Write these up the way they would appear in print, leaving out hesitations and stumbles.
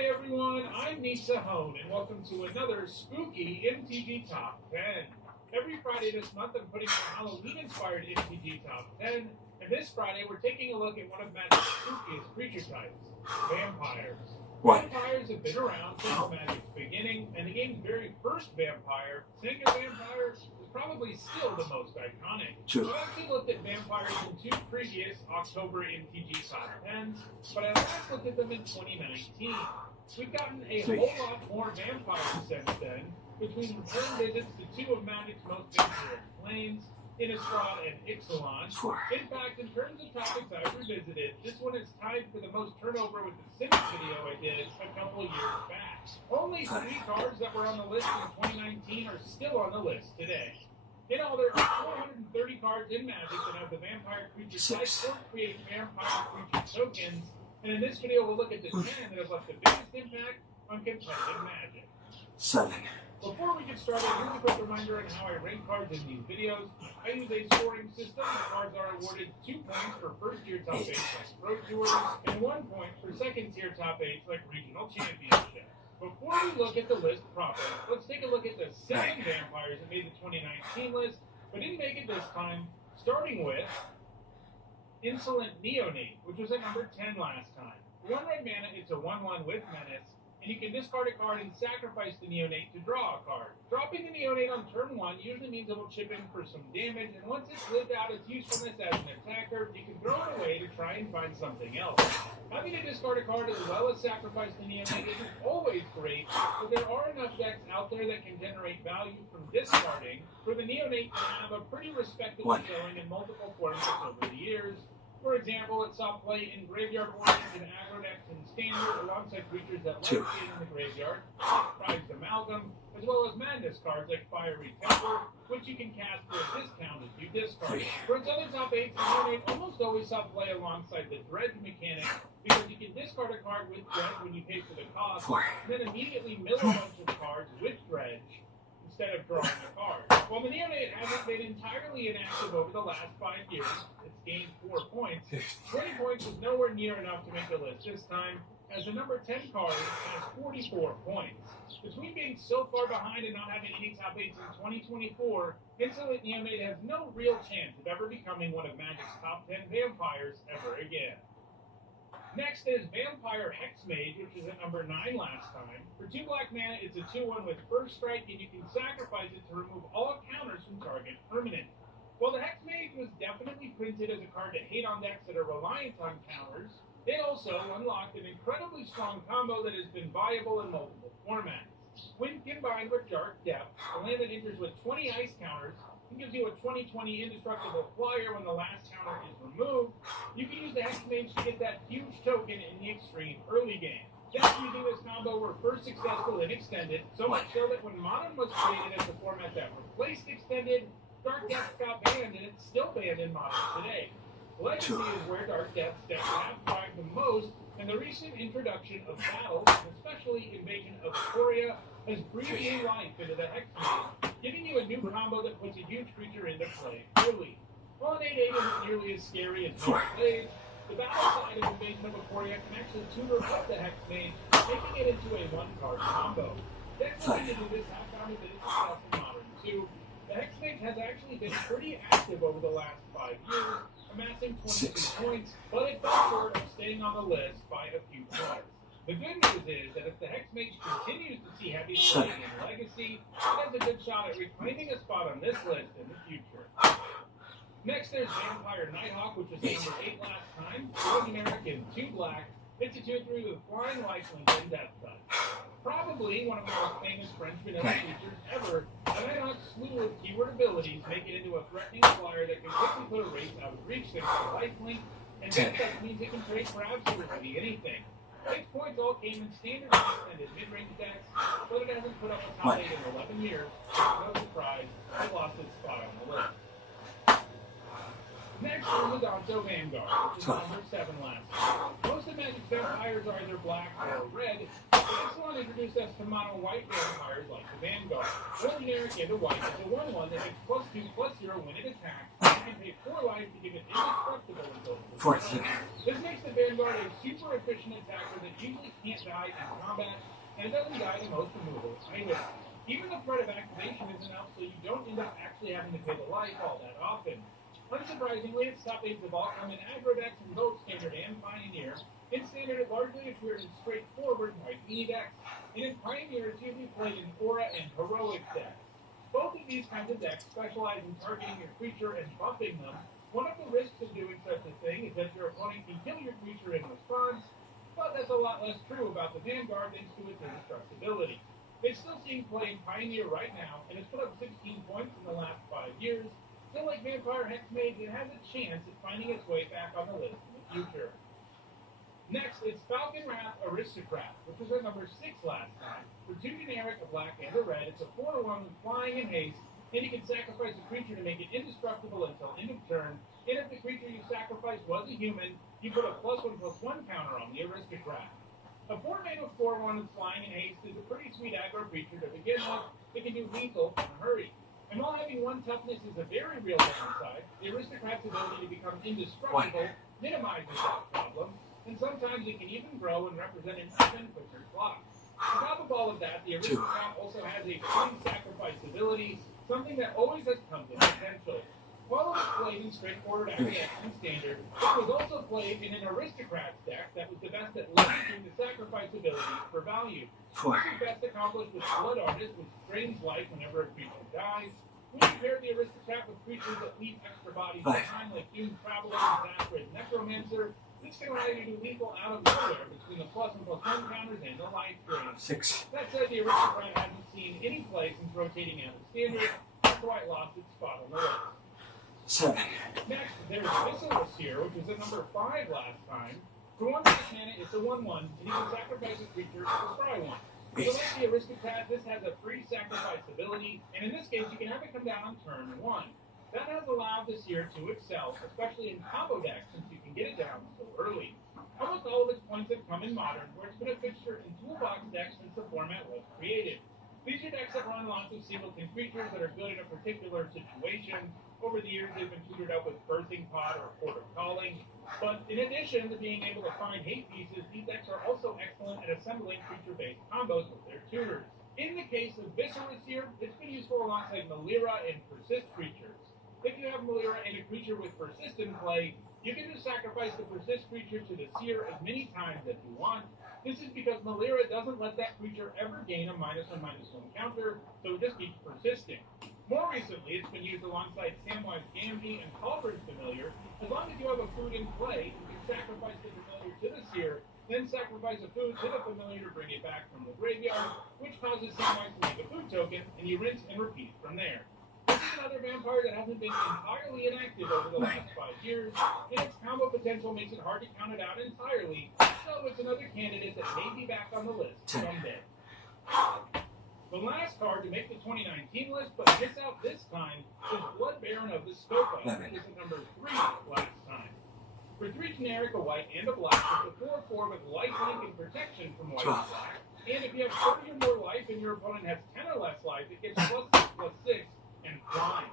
Hi everyone, I'm Nisa Hone, and welcome to another spooky MTG Top 10. Every Friday this month I'm putting a Halloween-inspired MTG Top 10, and this Friday we're taking a look at one of Magic's spookiest creature types, vampires. Vampires have been around since Magic's beginning, and the game's very first vampire, Single Vampire, is probably still the most iconic. I've actually looked at vampires in 2 previous October MTG Top 10s, but I last looked at them in 2019. We've gotten a whole lot more vampires since then, between return visits to 2 of Magic's most vampiric planes, Innistrad and Ixalan. In fact, in terms of topics I've revisited, this one is tied for the most turnover with the Sims video I did a couple years back. Only 3 cards that were on the list in 2019 are still on the list today. In all, there are 430 cards in Magic that have the vampire creature type or create vampire creature tokens, and in this video we'll look at the 10 that have left the biggest impact on competitive Magic. 7. Before we get started, here's a quick reminder on how I rank cards in these videos. I use a scoring system. The cards are awarded 2 points for first-tier top 8s like Pro Tours, and 1 point for second-tier top 8s like Regional Championships. Before we look at the list proper, let's take a look at the 7 vampires that made the 2019 list, but didn't make it this time, starting with Insolent Neonate, which was at number 10 last time. 1 red mana, it's a 1/1 with Menace, and you can discard a card and sacrifice the Neonate to draw a card. Dropping the Neonate on turn 1 usually means it will chip in for some damage, and once it's lived out its usefulness as an attacker, you can throw it away to try and find something else. Having to discard a card as well as sacrifice the Neonate isn't always great, but there are enough decks out there that can generate value from discarding for the Neonate to have a pretty respectable showing in multiple formats over the years. For example, it saw play in Graveyard Warriors and Aggro decks in Standard, alongside creatures that like being in the graveyard, Prized Amalgam, as well as Madness cards like Fiery Temper, which you can cast for a discount if you discard it. For its other top 8s, the Neonate almost always saw play alongside the Dredge mechanic, because you can discard a card with Dredge when you pay for the cost, and then immediately mill a bunch of cards with Dredge instead of drawing a card. While the Neonate hasn't been entirely inactive over the last 5 years, it's gained 4 points. 20 points was nowhere near enough to make the list this time, as the number 10 card has 44 points. Between being so far behind and not having any top 8s in 2024, Insolent Neonate has no real chance of ever becoming one of Magic's top 10 vampires ever again. Next is Vampire Hexmage, which was at number 9 last time. For 2 black mana, it's a 2/1 with First Strike, and you can sacrifice it to remove all counters from target permanent. While the Hexmage was definitely printed as a card to hate on decks that are reliant on counters, it also unlocked an incredibly strong combo that has been viable in multiple formats. When combined with Dark Depth, the land that enters with 20 ice counters and gives you a 20/20 indestructible flyer when the last counter is removed, you can use the Hexmage to get that huge token in the extreme early game. Decks using this combo were first successful in Extended, so much so that when Modern was created as the format that replaced Extended, Dark Depths got banned, and it's still banned in Modern today. Legacy is where Dark Depths decks have thrived the most, and the recent introduction of Battles, and especially Invasion of Ikoria, has breathed new life into the Hexmage, giving you a new combo that puts a huge creature into play early. While an 8/8 isn't nearly as scary as most plays, the battle side of Invasion of Ikoria can actually tutor up the Hexmage, making it into a 1-card combo. Decks looking into this have found a bit of success in Modern too. The Hexmage has actually been pretty active over the last 5 years, amassing 22 points, but it fell short of staying on the list by a few points. The good news is that if the Hexmage continues to see heavy play in Legacy, it has a good shot at reclaiming a spot on this list in the future. Next, there's Vampire Nighthawk, which was number 8 last time. 4 generic and 2 black. It's a 2/3 with Flying Lifelink and Death Touch. Probably one of the most famous French vanilla features ever, the Nighthawk's slew of keyword abilities make it into a threatening flyer that can quickly put a race out of reach thanks to Lifelink, and Death Touch means it can trade for absolutely anything. 6 points all came in Standard and Extended mid-range decks, but it hasn't put up a top 8 in 11 years. No surprise, it lost its spot on the list. Next is Ledanto Vanguard, which is number 7 last time. Most of Magic's vampires are either black or red, but this one 1 introduced us to mono white vampires like the Vanguard. One generic and a white is a 1/1 that gets +2/+0 when it attacks, and you can pay 4 life to give it indestructible until it's 14. This makes the Vanguard a super efficient attacker that usually can't die in combat, and it doesn't die to most removals either. Even the threat of activation isn't out, so you don't end up actually having to pay the life all that often. Unsurprisingly, its top 8s have all come in aggro decks in both Standard and Pioneer. In Standard, it largely appeared in straightforward White E decks, and in Pioneer, it's usually played in Aura and Heroic decks. Both of these kinds of decks specialize in targeting your creature and buffing them. One of the risks of doing such a thing is that your opponent can kill your creature in response, but that's a lot less true about the Vanguard thanks to its indestructibility. It's still seeing play in Pioneer right now, and has put up 16 points in the last 5 years. Still like Vampire Hexmage, it has a chance at finding its way back on the list in the future. Next, it's Falcon Wrath Aristocrat, which was at number 6 last time. For 2 generic, a black and a red, it's a 4/1 with flying and haste, and you can sacrifice a creature to make it indestructible until end of turn, and if the creature you sacrificed was a human, you put a +1/+1 counter on the Aristocrat. A 4-mana 4/1 with flying and haste is a pretty sweet aggro creature to begin with. It can do lethal in a hurry. And while having 1 toughness is a very real downside, the Aristocrat's ability to become indestructible minimizes that problem, and sometimes it can even grow and represent an even quicker clock. On top of all of that, the Aristocrat also has a free sacrifice ability, something that always has pumpkin potential. While it was played in straightforward access and Standard, it was also played in an Aristocrat's deck that was the best at leveraging the sacrifice ability for value. This is best accomplished with Blood Artist, which drains life whenever a creature dies. When you pair the Aristocrat with creatures that leave extra bodies behind, like Doomed Traveler and Zathras Necromancer, this can allow you to do lethal out of nowhere between the +1/+1 counters and the life drain. 6. That said, the Aristocrat hasn't seen any play since rotating out of Standard. That's why it lost its spot on the list. 7. Next, there's Viscerous here, which was at number 5 last time. For 1 mana, it's a 1/1, and you can sacrifice a creature to scry 1. So like the Aristocrat, this has a free sacrifice ability, and in this case, you can have it come down on turn 1. That has allowed this year to excel, especially in combo decks, since you can get it down so early. Almost all of its points have come in Modern, where it's been a fixture in toolbox decks since the format was created. These are decks that run lots of singleton creatures that are good in a particular situation. Over the years, they've been tutored up with Birthing Pod or Port of Calling. But in addition to being able to find hate pieces, these decks are also excellent at assembling creature-based combos with their tutors. In the case of Viscerous here, it's been useful alongside Malira and Persist creatures. If you have Malira and a creature with Persist in play, you can just sacrifice the Persist creature to the Seer as many times as you want. This is because Malira doesn't let that creature ever gain a -1/-1 counter, so it just keeps persisting. More recently, it's been used alongside Samwise Gamgee and Cauldron's Familiar. As long as you have a food in play, you can sacrifice the Familiar to the Seer, then sacrifice a food to the Familiar to bring it back from the graveyard, which causes Samwise to make a food token, and you rinse and repeat from there. This is another vampire that hasn't been entirely inactive over the last 5 years, and its combo potential makes it hard to count it out entirely, so it's another candidate that may be back on the list someday. The last card to make the 2019 list, but miss out this time, is Blood Baron of the Stopa, which is at number 3 last time. For 3 generic, a white, and a black, it's a 4/4 with lifelink and protection from white and black. And if you have 30 or more life and your opponent has 10 or less life, it gets +6/+6 and flying.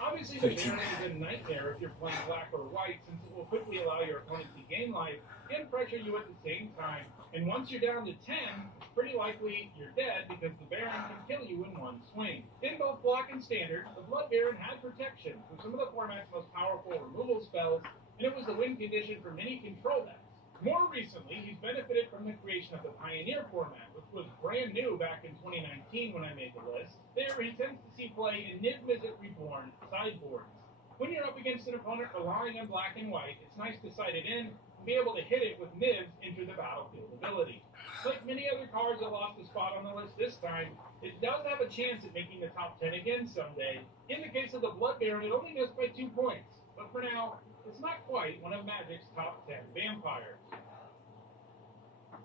Obviously, the Baron is a nightmare if you're playing black or white, since it will quickly allow your opponent to gain life and pressure you at the same time. And once you're down to 10, pretty likely you're dead because the Baron can kill you in one swing. In both black and standard, the Blood Baron had protection from some of the format's most powerful removal spells, and it was the win condition for many control decks. More recently, he's benefited from the creation of the Pioneer format, which was brand new back in 2019 when I made the list. There, he tends to see play in Niv Mizzet Reborn sideboards. When you're up against an opponent relying on black and white, it's nice to sight it in and be able to hit it with Niv's Enter the Battlefield ability. Like many other cards that lost a spot on the list this time, it does have a chance at making the top 10 again someday. In the case of the Blood Baron, it only missed by 2 points. But for now, it's not quite one of Magic's top 10 vampires.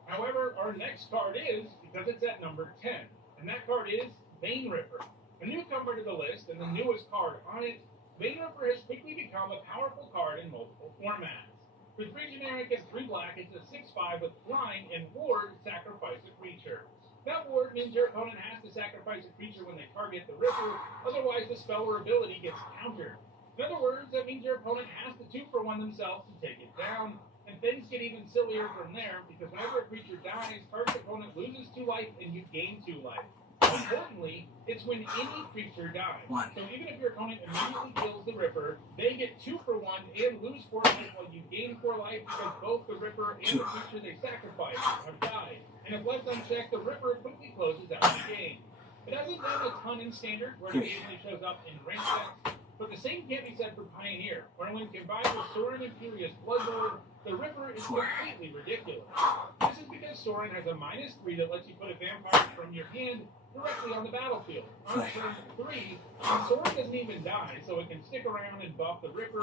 However, our next card is, because it's at number 10, and that card is Bane Ripper. A newcomer to the list and the newest card on it, Bane Ripper has quickly become a powerful card in multiple formats. For 3 generic and 3 black, it's a 6/5 with flying and ward sacrifice a creature. That ward means your opponent has to sacrifice a creature when they target the Ripper, otherwise the spell or ability gets countered. In other words, that means your opponent has to 2-for-1 themselves to take it down, and things get even sillier from there, because whenever a creature dies, target opponent loses 2 life and you gain 2 life. Importantly, it's when any creature dies. So even if your opponent immediately kills the Ripper, they get 2-for-1 and lose 4 life while you gain 4 life because both the Ripper and the creature they sacrificed have died. And if left unchecked, the Ripper quickly closes out the game. It hasn't done a ton in Standard, where it occasionally shows up in ranked decks, but the same can't be said for Pioneer, where when combined with Sorin Imperious Bloodlord, the Ripper is completely ridiculous. This is because Sorin has a -3 that lets you put a vampire from your hand directly on the battlefield. On turn 3, Sorin doesn't even die, so it can stick around and buff the Ripper.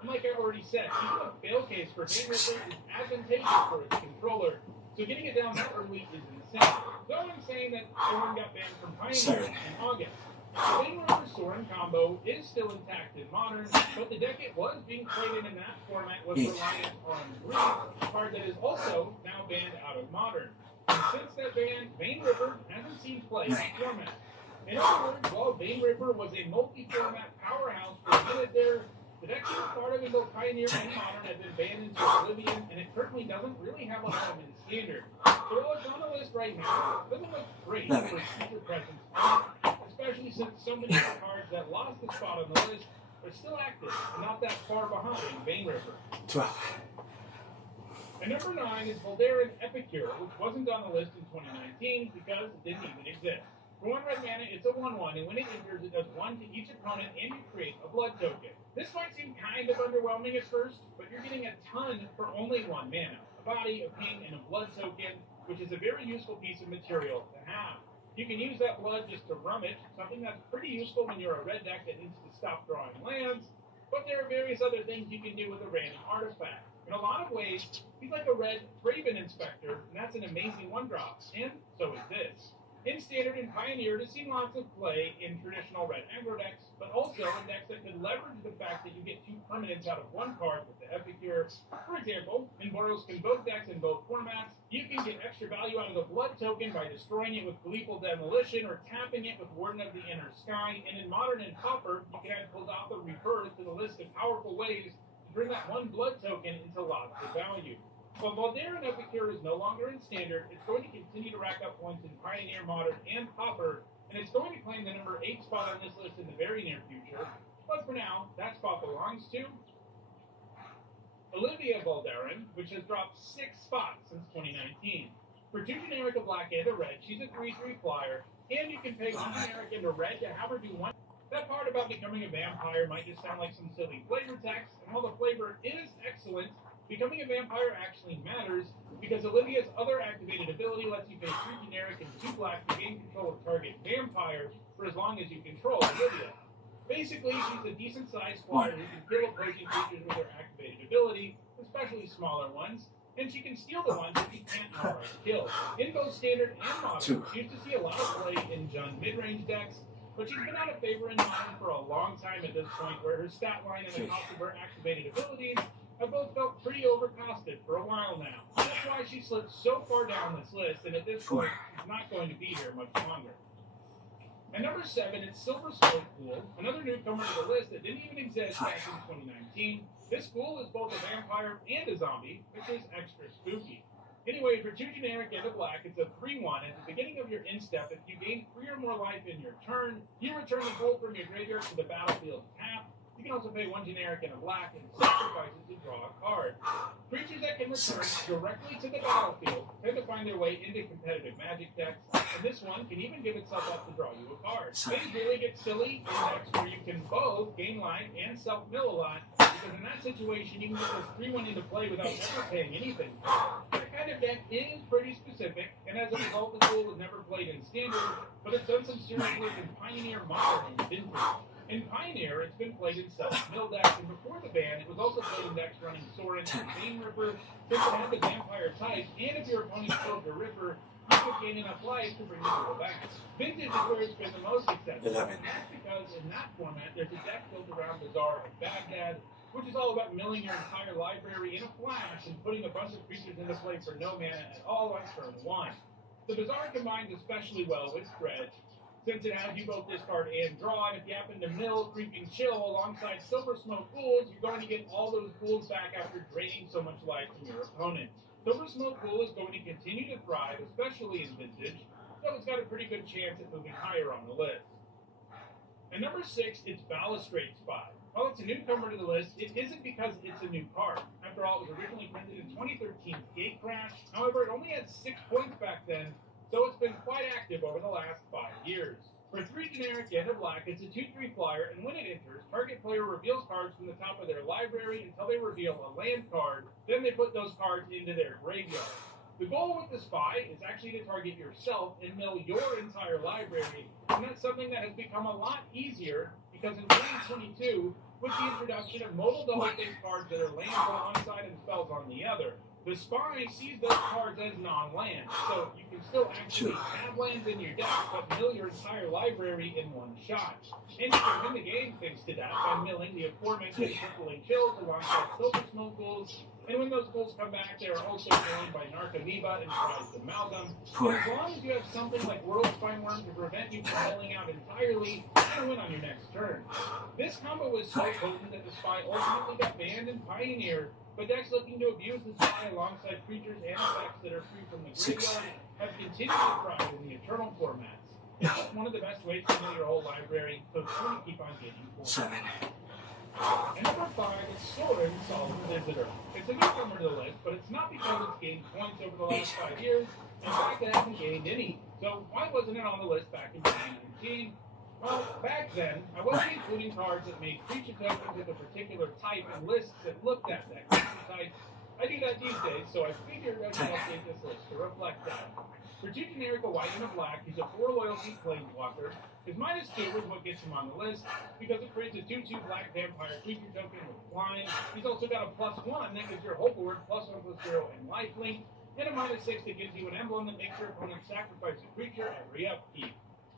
And like I already said, even a fail case for Bane Ripper is advantageous for its controller, so getting it down that early is insane. So I'm saying that Sorin got banned from Pioneer in August. The Bane Ripper Sorin combo is still intact in Modern, but the deck it was being played in that format was reliant on Grief, a card that is also now banned out of Modern. And since that ban, Bane Ripper hasn't seen play in the format. In other words, while Bane Ripper was a multi-format powerhouse for a minute there, the deck he was part of in both Pioneer and Modern had been banned into Oblivion, and it currently doesn't really have a home in Standard. So while it's on the list right now, it doesn't look great for its future presence on it, especially since so many of the cards that lost the spot on the list are still active and not that far behind Bane Ripper. 12. And number 9 is Voldaren Epicure, which wasn't on the list in 2019 because it didn't even exist. For 1 red mana, it's a 1/1, and when it enters, it does 1 to each opponent, and you create a blood token. This might seem kind of underwhelming at first, but you're getting a ton for only 1 mana. A body, a ping, and a blood token, which is a very useful piece of material to have. You can use that blood just to rummage, something that's pretty useful when you're a red deck that needs to stop drawing lands, but there are various other things you can do with a random artifact. In a lot of ways, he's like a red Raven Inspector, and that's an amazing 1-drop, and so is this. In Standard and Pioneer, it has seen lots of play in traditional red aggro decks, but also in decks that could leverage the fact that you get 2 permanents out of 1 card with the Epicure. For example, in Boros Convoke decks in both formats, you can get extra value out of the blood token by destroying it with Gleeful Demolition or tapping it with Warden of the Inner Sky, and in Modern and Copper, you can add Kuldotha Rebirth to the list of powerful ways to bring that 1 blood token into lots of value. While Voldaren Epicure is no longer in Standard, it's going to continue to rack up points in Pioneer, Modern, and Copper, and it's going to claim the number 8 spot on this list in the very near future. But for now, that spot belongs to Olivia Voldaren, which has dropped 6 spots since 2019. For 2 generic, a black, and a red, she's a 3/3 flyer, and you can pay 1 generic and a red to have her do 1. That part about becoming a vampire might just sound like some silly flavor text, and while the flavor is excellent, becoming a vampire actually matters, because Olivia's other activated ability lets you pay 3 generic and 2 black to gain control of target vampire for as long as you control Olivia. Basically, she's a decent-sized flyer who can kill opposing creatures with her activated ability, especially smaller ones, and she can steal the ones that she can't outright kill. In both Standard and Modern, she used to see a lot of play in Jund mid-range decks, but she's been out of favor in Modern for a long time at this point, where her stat line and the cost of her activated abilities have both felt pretty overcosted for a while now. That's why she slipped so far down this list, and at this point, she's not going to be here much longer. At number 7, it's Silver Smoke Ghoul, another newcomer to the list that didn't even exist back in 2019. This ghoul is both a vampire and a zombie, which is extra spooky. Anyway, for 2 generic and a black, it's a 3/1. At the beginning of your instep, if you gain 3 or more life in your turn, you return the ghoul from your graveyard to the battlefield tapped. You can also pay 1 generic and a black and sacrifice it to draw a card. Creatures that can return directly to the battlefield tend to find their way into competitive Magic decks, and this one can even give itself up to draw you a card. Things really get silly in decks where you can both gain life and self-mill a lot, because in that situation you can get this 3/1 into play without ever paying anything. That kind of deck is pretty specific, and as a result, the tool was never played in Standard, but it's done some serious work in Pioneer, Modern, and Vintage. In Pioneer, it's been played in self-mill decks, and before the ban, it was also played in decks running Sorin and Bane Ripper, since it had the vampire type, and if your opponent killed the Ripper, you could gain enough life to bring the duel back. Vintage is where it's been the most successful, and that's because in that format, there's a deck built around Bazaar of Baghdad, which is all about milling your entire library in a flash and putting a bunch of creatures into play for no mana at all on turn 1. The Bazaar combines especially well with Dredge, since it has you both discard and draw, and if you happen to mill Creeping Chill alongside Silver Smoke Ghouls, you're going to get all those ghouls back after draining so much life from your opponent. Silver Smoke Ghoul is going to continue to thrive, especially in Vintage, so it's got a pretty good chance at moving higher on the list. At number 6, it's Balustrade Spy. While it's a newcomer to the list, it isn't because it's a new card. After all, it was originally printed in 2013 Gate Crash. However, it only had 6 points back then, so it's been quite active over the last 5 years. For 3 generic and a black, it's a 2/3 flyer, and when it enters, target player reveals cards from the top of their library until they reveal a land card, then they put those cards into their graveyard. The goal with the Spy is actually to target yourself and mill your entire library, and that's something that has become a lot easier because in 2022, with the introduction of modal double-face cards that are lands on one side and spells on the other, the Spy sees those cards as non-land, so you can still actually have lands in your deck, but mill your entire library in one shot. And you can win the game thanks to that by milling the aforementioned Crippling Chills alongside Silver Smoke Ghouls, and when those ghouls come back, they are also joined by Narcomoeba and Prized Amalgam. And as long as you have something like World Spineworm to prevent you from milling out entirely, you're going to win on your next turn. This combo was so potent that the Spy ultimately got banned in Pioneer, but decks looking to abuse the Spy alongside creatures and effects that are free from the graveyard have continued to thrive in the Eternal formats. It's just one of the best ways to mill your whole library, so it's going to keep on getting cool. 7. And number 5 is Sorin Solemn Visitor. It's a newcomer to the list, but it's not because it's gained points over the last 5 years. In fact, it hasn't gained any. So why wasn't it on the list back in 2019? Well, back then, I wasn't including cards that made creature tokens of a particular type in lists that looked at that creature type. I do that these days, so I figured I should update this list to reflect that. For 2 generic, a white and a black, he's a 4 loyalty planeswalker. His -2 is what gets him on the list, because it creates a 2/2 black vampire creature token with flying. He's also got a +1 that gives your whole board +1/+0 and lifelink, and a -6 that gives you an emblem that makes your opponent sacrifice a creature every upkeep.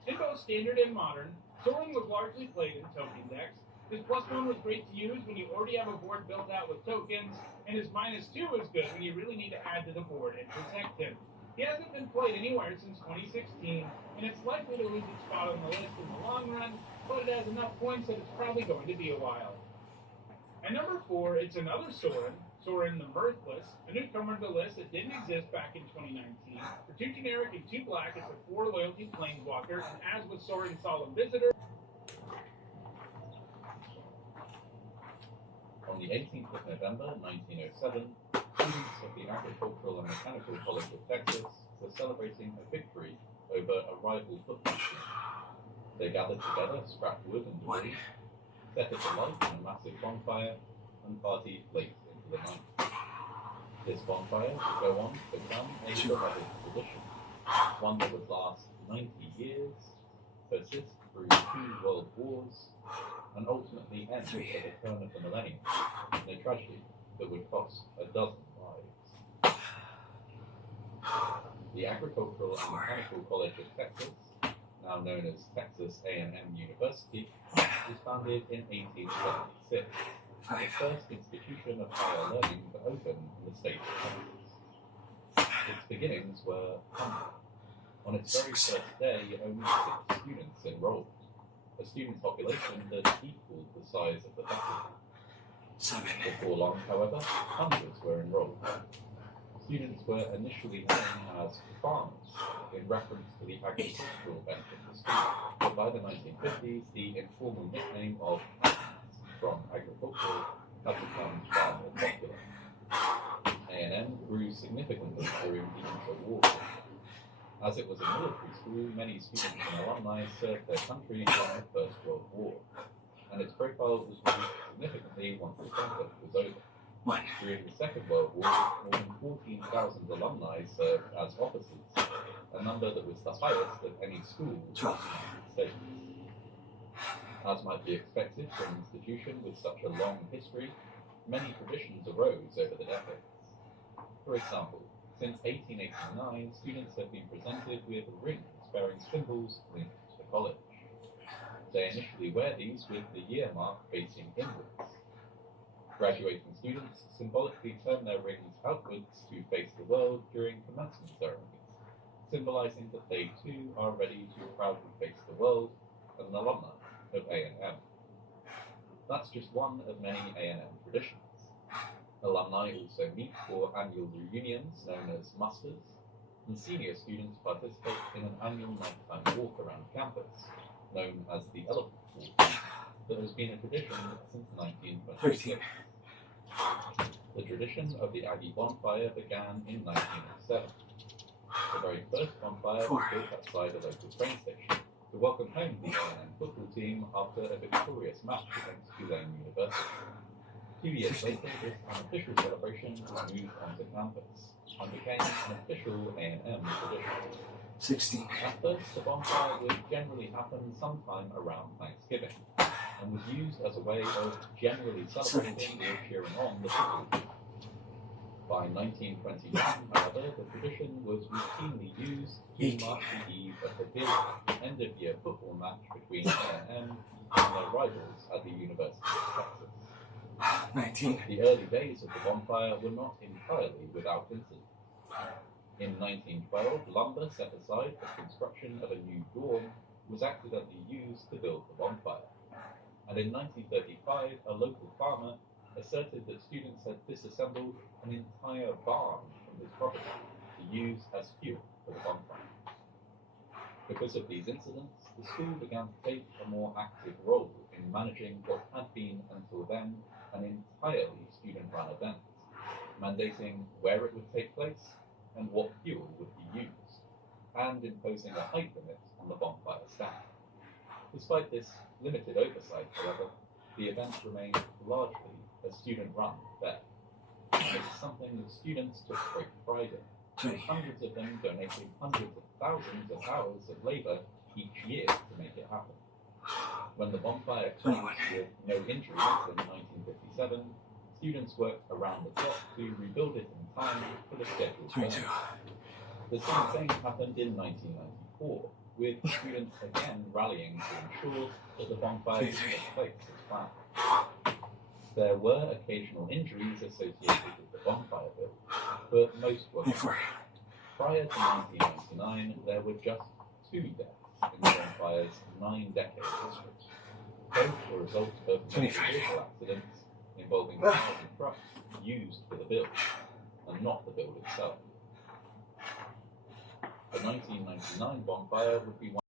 In both standard and modern, Sorin was largely played in token decks. His +1 was great to use when you already have a board built out with tokens, and his -2 is good when you really need to add to the board and protect him. He hasn't been played anywhere since 2016, and it's likely to lose its spot on the list in the long run, but it has enough points that it's probably going to be a while. At number 4, it's another Sorin, Sorin the Mirthless, a newcomer to the list that didn't exist back in 2019. For 2 generic and 2 black, it's a 4 loyalty planeswalker, and as with Sorin Solemn Visitor, on the 18th of November 1907, students of the Agricultural and Mechanical College of Texas were celebrating a victory over a rival football team. They gathered together, scrapped wood and debris, set it alight in a massive bonfire, and partied late into the night. This bonfire would go on to become a beloved tradition, one that would last 90 years, persist through 2 world wars, and ultimately end at the turn of the millennium in a tragedy that would cost a dozen lives. The Agricultural and Mechanical College of Texas, now known as Texas A&M University, was founded in 1876, the first institution of higher learning to open in the state of Texas. Its beginnings were humble. On its very first day, only 6 students enrolled, a student population that equaled the size of the faculty. Before long, however, hundreds were enrolled. Students were initially known as farmers, in reference to the agricultural bent of the school, but by the 1950s, the informal nickname of from agricultural had become far more popular. A&M grew significantly during the interwar. As it was a military school, many students and alumni served their country during the First World War, and its profile was raised significantly once the conflict was over. During the Second World War, more than 14,000 alumni served as officers, a number that was the highest of any school in the United States. As might be expected from an institution with such a long history, many traditions arose over the decades. For example, since 1889, students have been presented with rings bearing symbols linked to the college. They initially wear these with the year mark facing inwards. Graduating students symbolically turn their rings outwards to face the world during commencement ceremonies, symbolizing that they too are ready to proudly face the world as an alumni of A&M. That's just one of many A&M traditions. Alumni also meet for annual reunions known as musters, and senior students participate in an annual nighttime walk around campus, known as the Elephant Walk, that has been a tradition since 1926. The tradition of the Aggie bonfire began in 1907. The very first bonfire was built outside a local train station to welcome home the A&M football team after a victorious match against Tulane University. 2 years later, this unofficial celebration was moved onto campus and became an official A&M tradition. 16. At first, the bonfire would generally happen sometime around Thanksgiving and was used as a way of generally celebrating or cheering on the football team. By 1921, however, the tradition was routinely used to mark the eve of the big end-of-year football match between A&M and their rivals at the University of Texas. 19. The early days of the bonfire were not entirely without incident. In 1912, lumber set aside for construction of a new dorm was accidentally used to build the bonfire. And in 1935, a local farmer asserted that students had disassembled an entire barn from his property to use as fuel for the bonfire. Because of these incidents, the school began to take a more active role in managing what had been until then an entirely student-run event, mandating where it would take place and what fuel would be used, and imposing a height limit on the bonfire stand. Despite this limited oversight, however, the event remained largely a student-run affair, and it was something that students took great pride in, with hundreds of them donating hundreds of thousands of hours of labour each year to make it happen. When the bonfire collapsed with no injuries in 1957, students worked around the clock to rebuild it in time for the scheduled burn. The same thing happened in 1994, with students again rallying to ensure that the bonfire would take place as planned. There were occasional injuries associated with the bonfire build, but most were not. Prior to 1999, there were just 2 deaths in the bonfire's 9-decade history. Both were a result of motor vehicle accidents involving cars and trucks used for the build, and not the build itself. The 1999 bonfire would be one